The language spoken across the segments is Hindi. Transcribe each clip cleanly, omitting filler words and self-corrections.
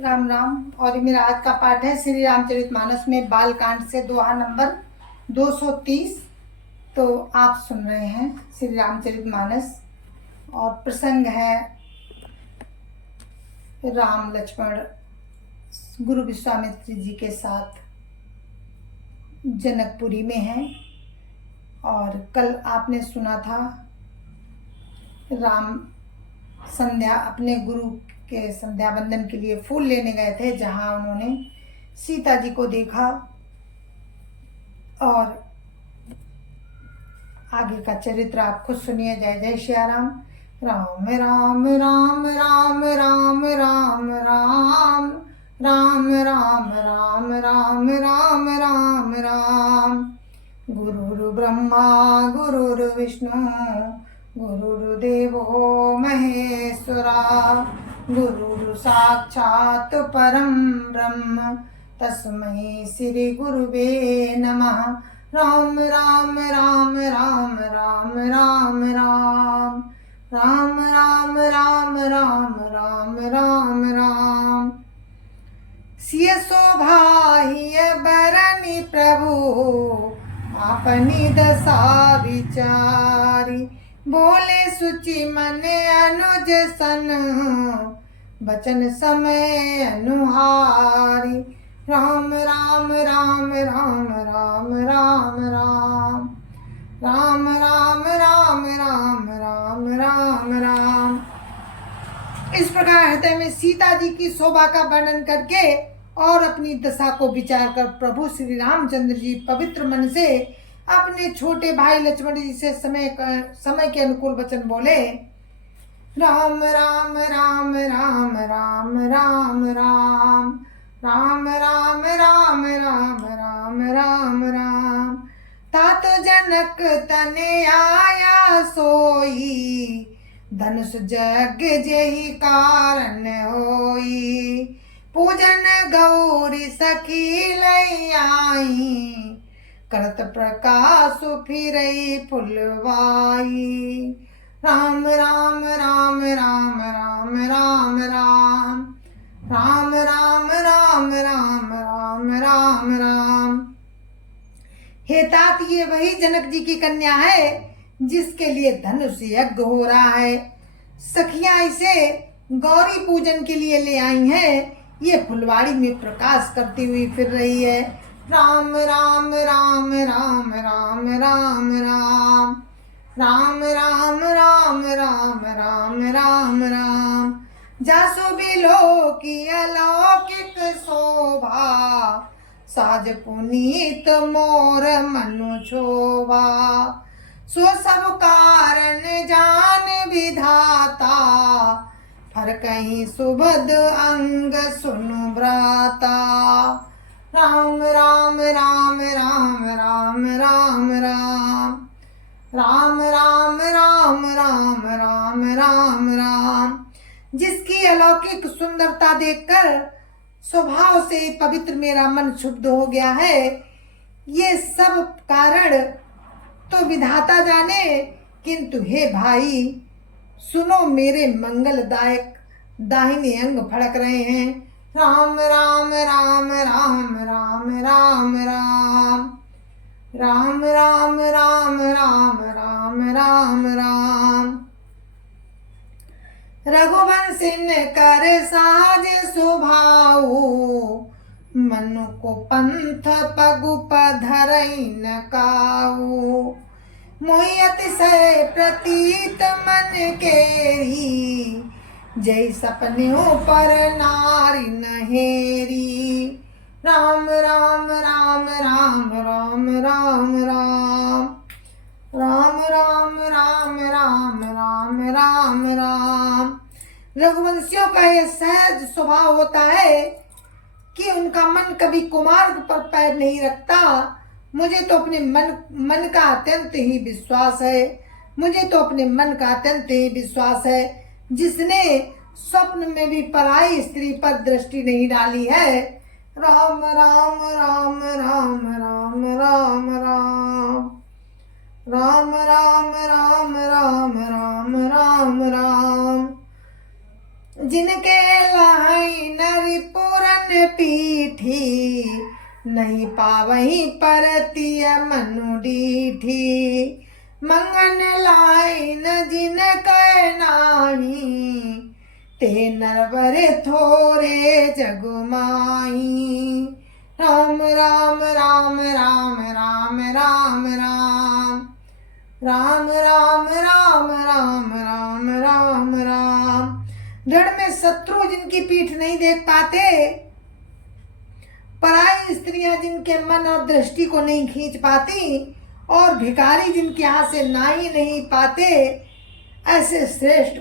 राम राम। और ये मेरा आज का पाठ है श्री रामचरितमानस में बाल कांड से दोहा नंबर 230। तो आप सुन रहे हैं श्री रामचरितमानस और प्रसंग है राम लक्ष्मण गुरु विश्वामित्र जी के साथ जनकपुरी में है। और कल आपने सुना था राम संध्या अपने गुरु के संध्या बंदन के लिए फूल लेने गए थे, जहां उन्होंने सीता जी को देखा। और आगे का चरित्र आप खुद सुनिए। जय जय श्री राम। राम राम राम राम राम राम राम राम राम राम राम राम राम राम। गुरुर् ब्रह्मा गुरुर्विष्णु गुरुर्देवो महेश्वरा गुरुर् साक्षात् परं ब्रह्म तस्मै श्री गुरुवे नमः। राम राम राम राम राम राम राम राम राम राम राम राम राम राम। सिय शोभाहिय बरनि प्रभु अपनी दशा विचारी। बोले सुचि मन अनुज सन बचन समय अनुहारी। राम राम राम राम राम राम राम राम राम राम राम राम राम राम। इस प्रकार हृदय में सीता जी की शोभा का वर्णन करके और अपनी दशा को विचार कर प्रभु श्री रामचंद्र जी पवित्र मन से अपने छोटे भाई लक्ष्मण जी से समय के अनुकूल वचन बोले। राम राम राम राम राम राम राम राम राम राम राम राम राम राम। तात जनक तने आया सोई धनुष जग जेहि कारण होई। पूजन गौरी सखी लई आई करत प्रकाश फिरई फुलवाई। राम राम राम राम राम राम राम राम राम राम राम राम राम राम। हे तात, ये वही जनक जी की कन्या है जिसके लिए धनुष यज्ञ हो रहा है। सखियां इसे गौरी पूजन के लिए ले आई हैं। ये फुलवाड़ी में प्रकाश करती हुई फिर रही है। राम राम राम राम राम राम राम राम राम राम राम राम राम राम। जासु बिलो की अलौकिक शोभा साज पुनीत मोर मनु शोभा। सो सब कारण जान विधाता फर कहीं सुभद अंग सुनु भ्राता। राम राम राम राम राम राम राम राम राम राम राम राम राम राम। जिसकी अलौकिक सुंदरता देखकर स्वभाव से पवित्र मेरा मन शुद्ध हो गया है। ये सब कारण तो विधाता जाने, किंतु हे भाई सुनो, मेरे मंगलदायक दाहिने अंग फड़क रहे हैं। राम राम राम राम राम राम राम राम राम राम राम राम राम राम। रघुवंशिन कर साज सुभाऊ मनु को पंथ पगु पधरई न काऊ। मोहि अतिशय प्रतीत मन केरी जय सपने पर नारी नहेरी। राम राम राम राम राम राम राम राम राम राम राम राम राम राम। रघुवंशियों का यह सहज स्वभाव होता है कि उनका मन कभी कुमार्ग पर पैर नहीं रखता। मुझे तो अपने मन का अत्यंत ही विश्वास है। मुझे तो अपने मन का अत्यंत ही विश्वास है, जिसने स्वप्न में भी पराई स्त्री पर दृष्टि नहीं डाली है। राम राम राम राम राम राम राम राम राम राम राम राम राम राम। जिनके लाई नरिप पीठी, नहीं पावही परतिय मनु डीठी। मंगन लाइन जिन कह नाही, ते नरवर थोरे जग माही। राम राम राम राम राम राम राम राम राम राम राम राम राम राम। रण में शत्रु जिनकी पीठ नहीं देख पाते, पराई स्त्रियां जिनके मन और दृष्टि को नहीं खींच पाती, और भिखारी जिनके हाथ से ना ही नहीं पाते, ऐसे श्रेष्ठ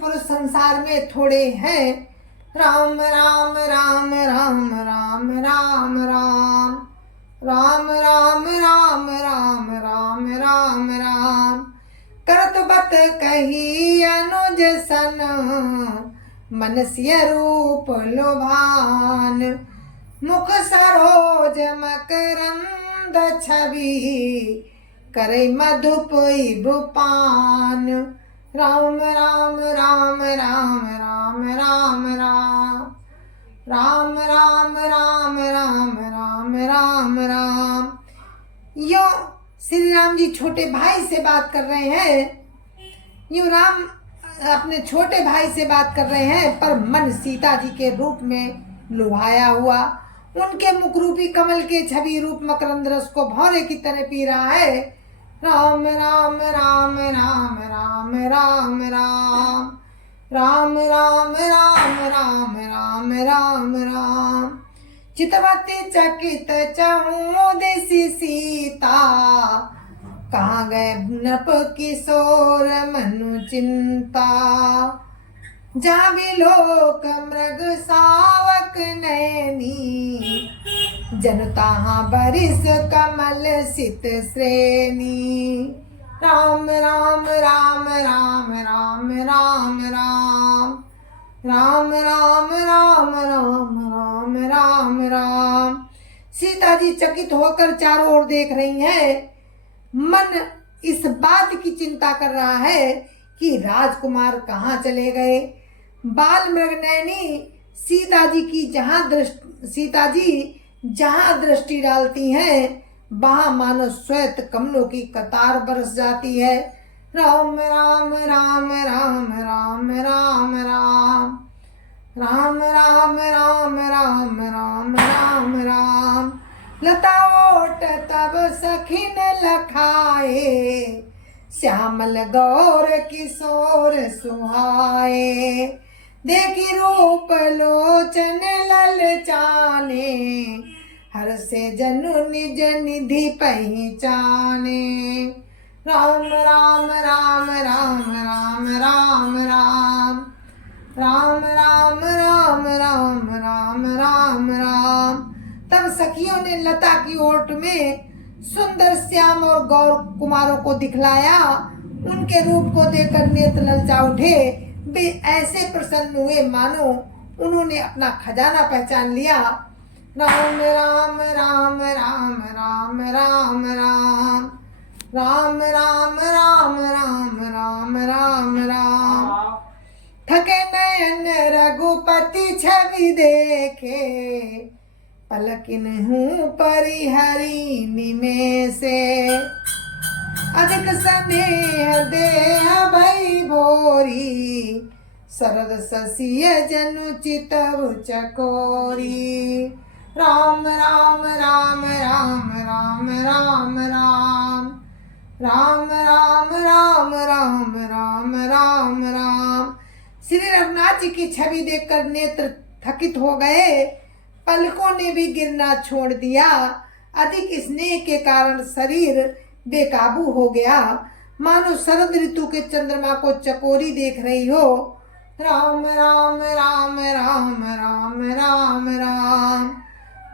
पुरुष संसार में थोड़े हैं। राम राम राम राम राम राम राम राम राम राम राम राम राम राम। करत बत कही अनुज सन, मनस्य रूप लोभान। मुख सरोज मकरंद छवि, करे मधुप इबुपान। राम राम राम राम राम राम राम राम राम राम राम राम राम राम। यो श्री राम जी छोटे भाई से बात कर रहे हैं। यूं राम अपने छोटे भाई से बात कर रहे हैं, पर मन सीता जी के रूप में लुभाया हुआ, उनके मुख रूपी कमल के छवि रूप मकरंद रस को भौरे की तरह पी रहा है। राम राम राम राम राम राम राम राम राम राम राम राम राम राम। चितवती चकित चहुदिसि सीता, कहाँ गए नृप किशोर मनु चिंता। जा बिलोक मृग सावक नैनी, जन ताहाँ बरिस कमल सित श्रेणी। राम राम राम राम राम राम राम राम राम राम राम राम राम राम। सीता जी चकित होकर चारों ओर देख रही हैं। मन इस बात की चिंता कर रहा है कि राजकुमार कहाँ चले गए। बाल मृगनयनी सीता जी जहाँ दृष्टि डालती हैं, वहाँ मानो श्वेत कमलों की कतार बरस जाती है। राम राम राम राम राम राम राम राम राम राम राम राम राम राम। लता ओट तब सखिन लखाए, श्यामल गौर किशोर सुहाए। देखी रूप लोचन ललचाने, हर से जनु निज निधि पहचाने। राम राम राम राम राम राम राम राम राम राम राम राम राम राम। तब सखियों ने लता की ओट में सुंदर श्याम और गौर कुमारों को दिखलाया। उनके रूप को देखकर नेत्र ललचा उठे। वे ऐसे प्रसन्न हुए मानो उन्होंने अपना खजाना पहचान लिया। राम राम राम राम राम राम राम राम राम राम राम राम राम राम। थके नयन रघुपति छवि देखे, पलकिन हूँ परिहरी निमेषे। अधिक स्नेह देह भई भोरी, शरद शशिय जनु चितव चकोरी। राम राम राम राम राम राम राम राम राम राम राम राम राम राम। श्री रघुनाथ जी की छवि देखकर नेत्र थकित हो गए। पलकों ने भी गिरना छोड़ दिया। अधिक स्नेह के कारण शरीर बेकाबू हो गया, मानो शरद ऋतु के चंद्रमा को चकोरी देख रही हो। राम राम राम राम राम राम राम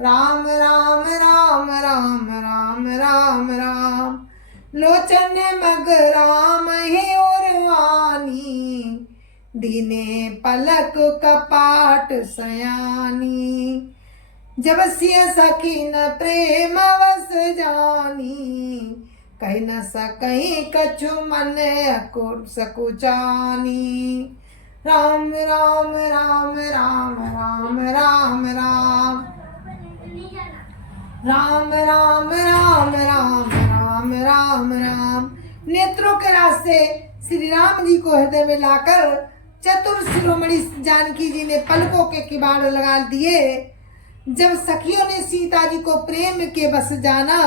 राम राम राम राम राम राम राम। लोचन मग राम ही उर्वानी, दीने पलक कपाट सयानी। जब सिय सकीन प्रेम वस जानी, कह न सकई कछु मन सकुचानी। राम राम राम राम राम राम राम राम राम राम राम राम राम राम। नेत्रों के रास्ते श्री राम जी को हृदय में लाकर चतुर शिरोमणि जानकी जी ने पलकों के किवाड़ लगा दिए। जब सखियों ने सीता जी को प्रेम के बस जाना,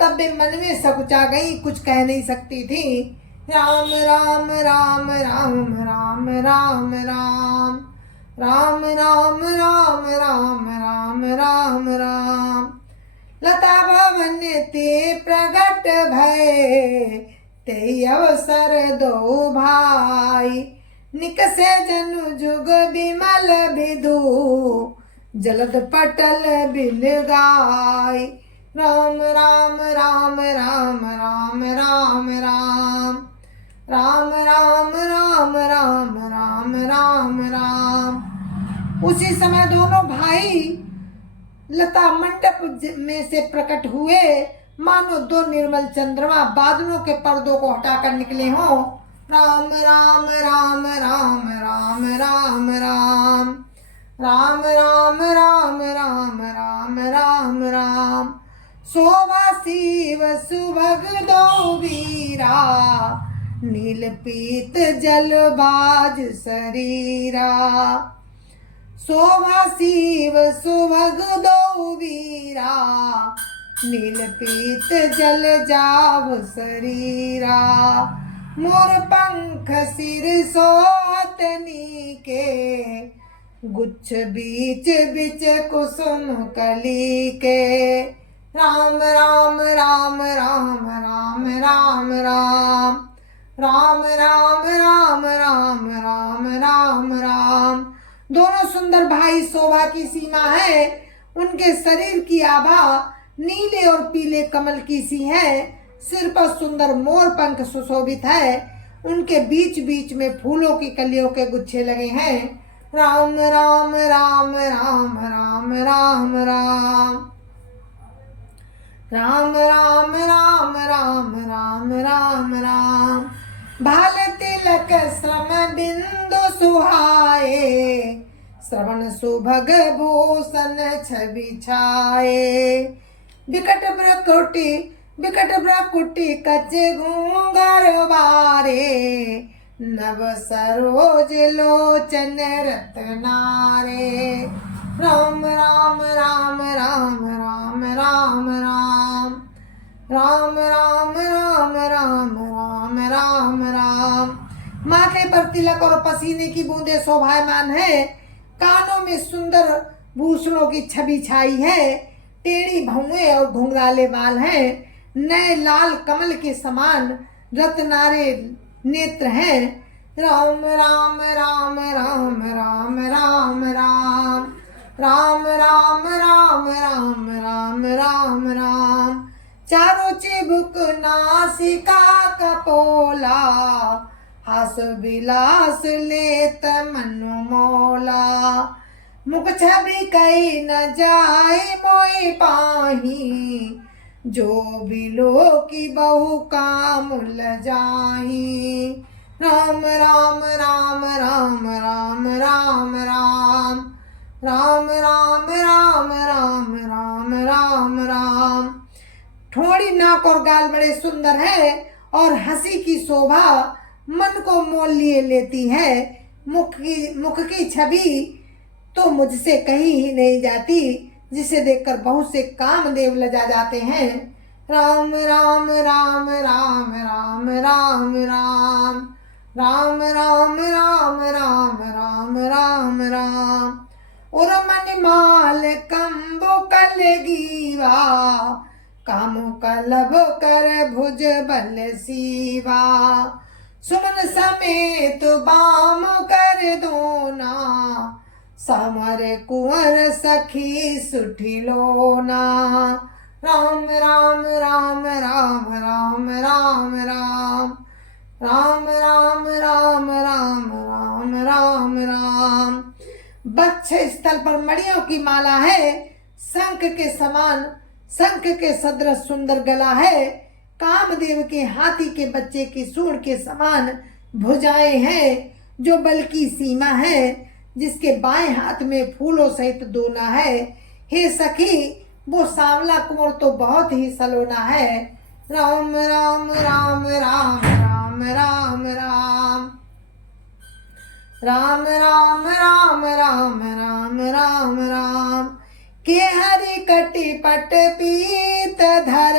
तब वे मन में सकुचा गई, कुछ कह नहीं सकती थी। राम राम राम राम राम राम राम राम राम राम राम राम राम राम। लता भवन ते प्रगट भय, ते अवसर दो भाई। निकसे जनु जुग बिमल विधु, जलद पटल बिल गाय। राम राम राम राम राम राम राम राम राम राम राम राम राम राम। उसी समय दोनों भाई लता मंडप में से प्रकट हुए, मानो दो निर्मल चंद्रमा बादलों के पर्दों को हटाकर निकले हों। राम राम राम राम राम राम राम राम राम राम राम राम राम राम। शोभा शिव सुभग दो वीरा, नील पीत जलबाज शरीरा। शोभा शिव सुभग दो वीरा, नील पीत जल जाव शरीरा। मोर पंख सिर सोहत नीके, गुच्छ बीच बिच कुसुम कली के। राम राम राम राम राम राम राम राम राम राम राम राम राम राम। दोनों सुंदर भाई शोभा की सीमा है। उनके शरीर की आभा नीले और पीले कमल की सी है। सिर पर सुंदर मोर पंख सुशोभित है। उनके बीच बीच में फूलों की कलियों के गुच्छे लगे हैं। राम राम राम राम राम राम राम राम राम राम राम राम राम राम। भाल तिलक श्रम बिंदु सुहाए, श्रवण सुभग भूषण छवि छाए। विकट ब्रकुटी कच घूंगर बारे, नव सरोज लोचन रत्नारे। राम राम राम राम राम राम राम राम राम राम राम राम राम राम। माथे पर तिलक और पसीने की बूंदें शोभायमान है। कानों में सुंदर भूषणों की छवि छाई है। टेढ़ी भौएं और घुंघराले बाल हैं। नए लाल कमल के समान रत्नारे नेत्र हैं। राम राम राम राम राम राम राम राम राम राम राम राम राम राम। चारों चिबुक नासिका कपोला, हास विलास लेत मनु मोला। मुख छवि कई न जाय मोहि पाही, जो बिलो की बहु काम लजाही। राम राम राम राम राम राम राम राम राम राम राम राम राम राम। ठोड़ी नाक और गाल बड़े सुंदर है और हंसी की शोभा मन को मोल लिए लेती है। मुख की छवि तो मुझसे कहीं ही नहीं जाती, जिसे देखकर बहुत से कामदेव लजा जाते हैं। राम राम राम राम राम राम राम राम राम राम राम राम राम राम। उर्मन माल कंबो कलगीवा, कामो कलब कर भुज बल सीवा। सुमन समेत बाम कर दोना, समर कुंवर सखी सुठी लोना। राम राम राम राम राम राम राम राम राम राम राम राम राम राम। वक्ष स्थल पर मणियों की माला है। शंख के समान, शंख के सदृश सुंदर गला है। कामदेव के हाथी के बच्चे की सूंड के समान भुजाएं हैं। जो बल की सीमा है, जिसके बाएं हाथ में फूलों सहित दोना है। हे सखी, वो सांवला कुंवर तो बहुत ही सलोना है। राम राम राम राम राम राम राम राम राम राम राम राम राम राम। के हरि कटि पट पीत धर,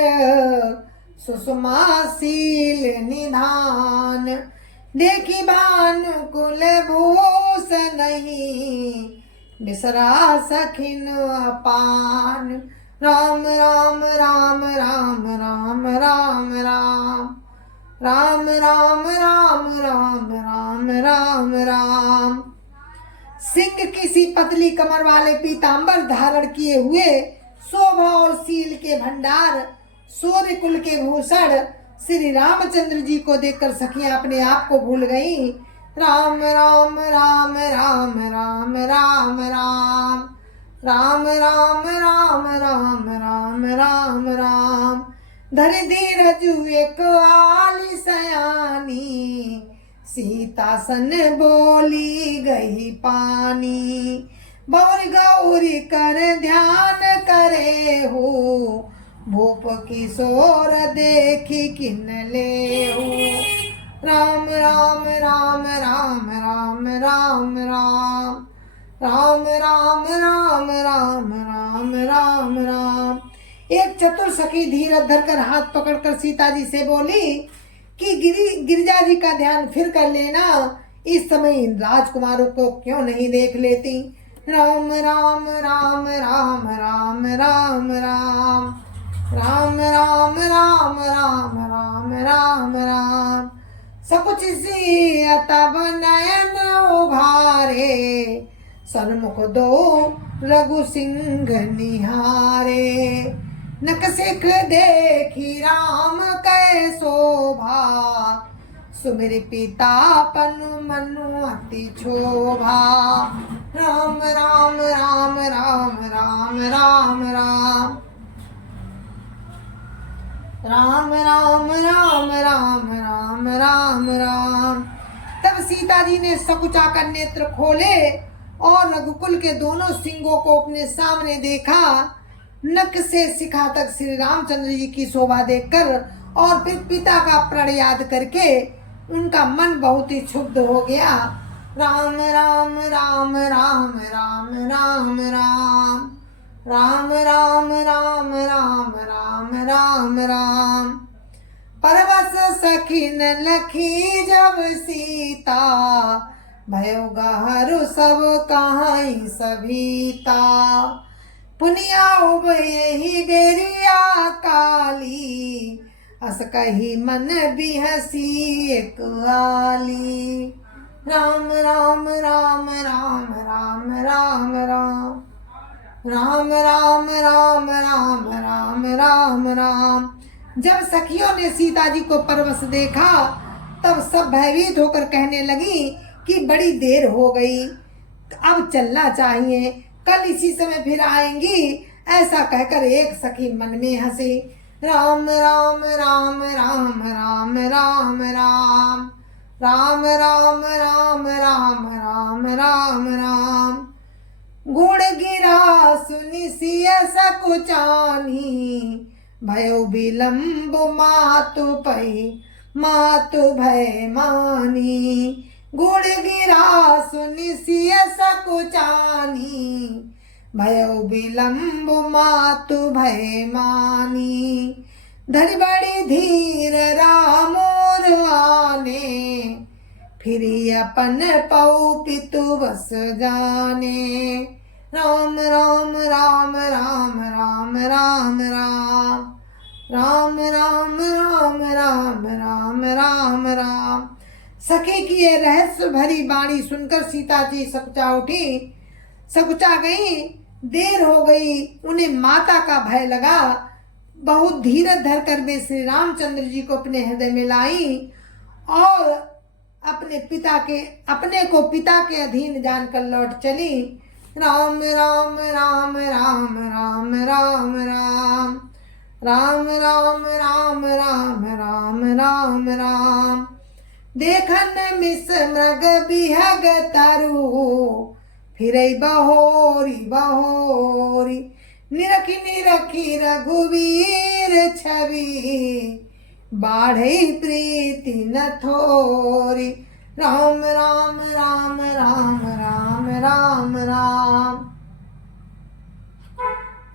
सुषमाशील निधान। देखी भानुकुल भूषण नहीं, बिसरा सखिन अपान। राम राम राम राम राम राम राम राम राम राम राम राम राम राम। सिंह किसी पतली कमर वाले पीतांबर धारण किए हुए, शोभा और शील के भंडार, सूर्य कुल के भूषण श्री रामचंद्र जी को देखकर सखियां अपने आप को भूल गईं। राम राम राम राम राम राम राम राम राम राम राम राम राम राम। धरि धीरजु एक आली सयानी, सीता सन बोली गई पानी। बौर गौरी कर ध्यान करे हो, भूप किशोर देखी किन ले हो। राम राम राम राम राम राम राम राम राम राम राम राम राम राम। एक चतुर सखी धीरज धरकर हाथ पकड़कर सीता जी से बोली कि गिरिजा जी का ध्यान फिर कर लेना, इस समय इन राजकुमारों को क्यों नहीं देख लेती। राम राम राम राम राम राम राम राम राम राम राम राम राम राम। सकुच सी तब नयन उभारे, सन्मुख दो रघु सिंह निहारे। नकसिक देखी राम कै शोभा, सुमिर पितापन मनु अति क्षोभा। राम राम राम राम राम राम राम राम राम राम राम राम राम राम। तब सीता जी ने सकुचा कर नेत्र खोले और रघुकुल के दोनों सिंहों को अपने सामने देखा। नक से शिखा तक श्री रामचंद्र जी की शोभा देखकर और फिर पिता का प्रण याद करके उनका मन बहुत ही क्षुब्ध हो गया। राम राम राम राम राम राम राम राम राम राम राम राम राम राम। परवश सखिन लखी जब सीता, भयो गहरु सब कहाई सभीता। पुनिया उब यही बेरिया काली, अस कही मन बिहसी एक आली। राम राम राम राम राम राम राम राम राम राम राम राम राम राम। जब सखियों ने सीता जी को परवश देखा तब सब भयभीत होकर कहने लगी कि बड़ी देर हो गई, अब चलना चाहिए, कल इसी समय फिर आएंगी। ऐसा कहकर एक सखी मन में हंसी। राम राम राम राम राम राम राम राम राम राम राम राम राम राम। गुण गिरा सुनि सिय सकुचानी, भयो विलम्ब मातु पै मातु भय मानी। गुण गिरा सुनि सिय सकुचानी, भयो विलम्ब मातु भय मानी। धरि बड़ी धीर रामोर आने, फिरी अपन पौ पितु बस जाने। राम राम राम राम राम राम राम राम राम राम राम राम राम राम। सखी की ये रहस्य भरी बाणी सुनकर सीता जी सकुचा उठी, सकुचा गई। देर हो गई, उन्हें माता का भय लगा। बहुत धीरज धरकर वे श्री रामचंद्र जी को अपने हृदय में लाई और अपने को पिता के अधीन जानकर लौट चली। राम राम राम राम राम राम राम राम राम राम राम राम राम राम। देखन मिस मृग बिहग तरु, फिरई बहोरी बहोरी, निरखी निरखी रघुवीर छवि, बाढ़ई प्रीति न थोरी। राम राम राम राम राम राम राम,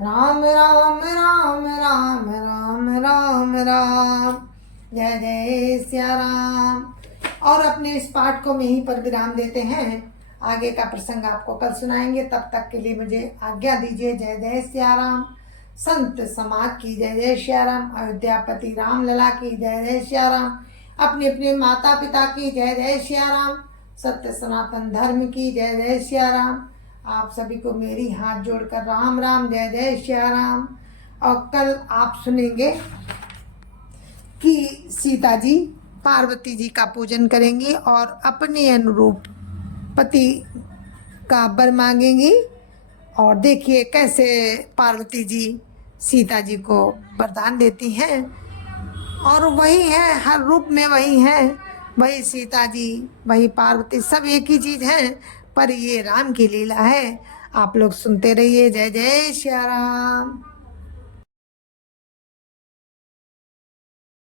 राम राम राम राम राम राम राम, जय जय सिया राम। और अपने इस पाठ को यहीं पर विराम देते हैं। आगे का प्रसंग आपको कल सुनाएंगे। तब तक के लिए मुझे आज्ञा दीजिए। जय जय सिया राम। संत समाज की जय जय सिया राम। अयोध्यापति राम लला की जय जय सिया राम। अपने अपने माता पिता की जय जय सिया राम। सत्य सनातन धर्म की जय जय सिया राम। आप सभी को मेरी हाथ जोड़कर राम राम, जय जय सिया राम। और कल आप सुनेंगे कि सीता जी पार्वती जी का पूजन करेंगी और अपने अनुरूप पति का वर मांगेंगी। और देखिए कैसे पार्वती जी सीता जी को वरदान देती हैं। और वही है, हर रूप में वही है, वही सीता जी, वही पार्वती, सब एक ही चीज़ है, पर ये राम की लीला है। आप लोग सुनते रहिए। जय जय श्री राम।